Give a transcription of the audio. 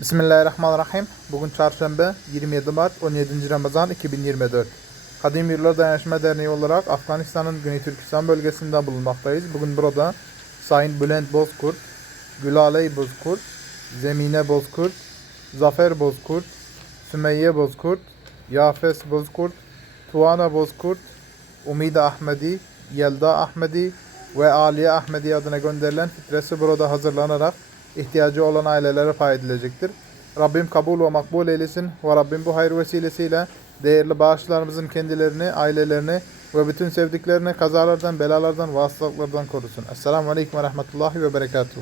Bismillahirrahmanirrahim. Bugün çarşamba 27 Mart 17. Ramazan 2024. Kadim Yurlar Dayanışma Derneği olarak Afganistan'ın Güney Türkistan bölgesinde bulunmaktayız. Bugün burada Sayın Bülent Bozkurt, Gülaley Bozkurt, Zemine Bozkurt, Zafer Bozkurt, Sümeyye Bozkurt, Yafes Bozkurt, Tuana Bozkurt, Umida Ahmedi, Yelda Ahmedi ve Aliye Ahmedi adına gönderilen fitresi burada hazırlanarak ihtiyacı olan ailelere pay edilecektir. Rabbim kabul ve makbul eylesin ve Rabbim bu hayır vesilesiyle değerli bağışlarımızın kendilerini, ailelerini ve bütün sevdiklerini kazalardan, belalardan ve korusun. Esselamu Aleyküm ve Rahmetullahi ve Berekatuhu.